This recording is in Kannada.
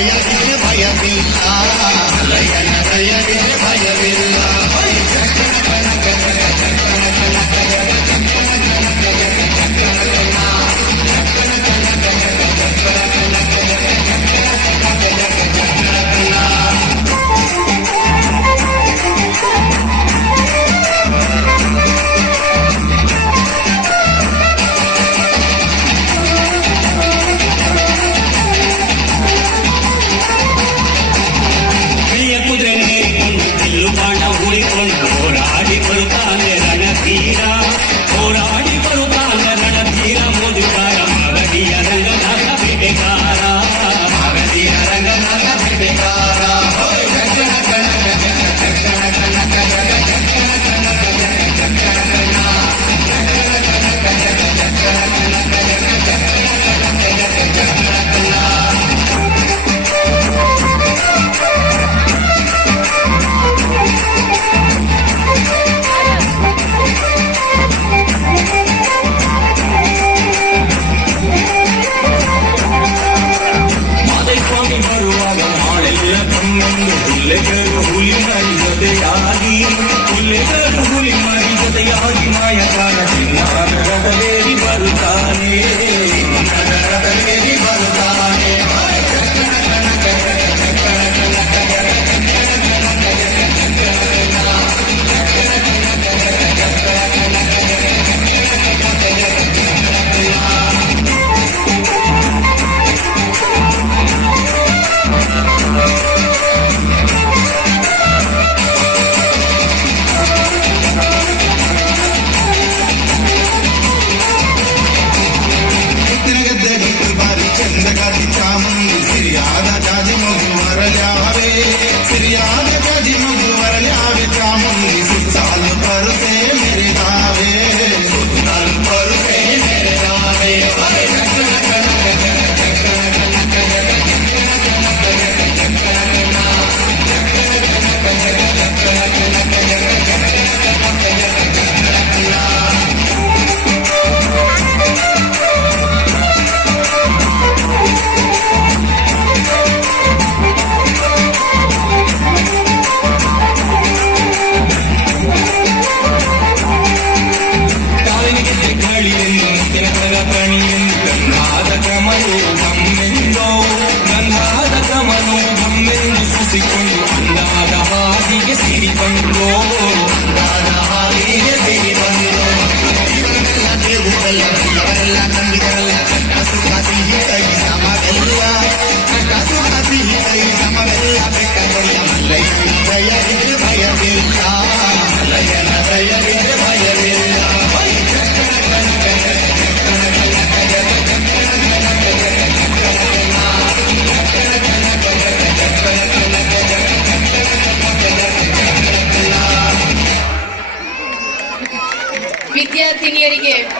ದಯವಿದೆ ಭಯವಿಲ್ಲ ಮಲ್ಲಯ್ಯನ ದಯವಿದೆ ಭಯವಿಲ್ಲ ಹೋರಾಡಿ ಬರುತ್ತಾನೆ ರಣಧೀರ ಹೋರಾಡಿ ಬರುತ್ತಾನೆ ರಣಧೀರ ಮೋದಿಕಾರ ಮಗದಿಯ ರಂಗನಾಥ ಬಿಡೆಕಾರ ಮಗದಿಯ ರಂಗನಾಥ ಬಿಡೆಕಾರ ಬರುವಾಗ ನಾಳೆಲ್ಲ ಕಮ್ಮೆಂದು ಹುಲ್ಲೆಗರು ಹುಲಿ ಮರಿ ಜೊತೆಯಾಗಿ ಹುಲ್ಲೆಗರು ಹುಲಿ ಮರಿ ಜೊತೆಯಾಗಿ ಮಾಯಕಾರ ಚಿನ್ನರದಲ್ಲಿ ಬರುತ್ತಾನೆ ನಗರದಲ್ಲಿ ಬರುತ್ತಾನೆ ಸಿರಿಯಾದ ಜಾಜಿ ಮಗು ವರಲ್ಯಾವೆ ಸಿರಿಯಾದ ಜಾಜಿ ಮಗು ವರಲ್ಯಾವೆ ಚಾಮುಂಡಿ ಸುತ್ತಾಲು ಬರುತ್ತೇ ಮೆರೆದಾವೆ ಸುತ್ತಾಲು ಬರುತ್ತೇ ಮೆರೆದಾವೆ ಗಂಧಾದ ಕಮಲು ಗಮ್ಮೆಂದು ಸುಸಿಕೊಂಡು ಅಂದಾದ ಹಾದಿಗೆ ಸಿರಿಕೊಂಡು ಅಂದಾದ ಹಾದಿಗೆ ಸಿರಿಕೊಂಡು ದೇವುಗಳೆಲ್ಲ ನಂಬಿಗಳೆಲ್ಲ ಸುಖ ಸಿಹಿ ಕೈ ಸಮವೆಲ್ಲ ಸುಖ ಸಿಹಿ ಕೈ ಸಮವೆಲ್ಲ ಬೆಕ್ಕದೊಲ್ಲ ಮಲ್ಲಯ್ಯನ ದಯವಿದೆ ಭಯವಿಲ್ಲ ಮಲ್ಲಯ್ಯನ ದಯವಿದೆ ಭಯವಿಲ್ಲ ವಿದ್ಯಾರ್ಥಿನಿಯರಿಗೆ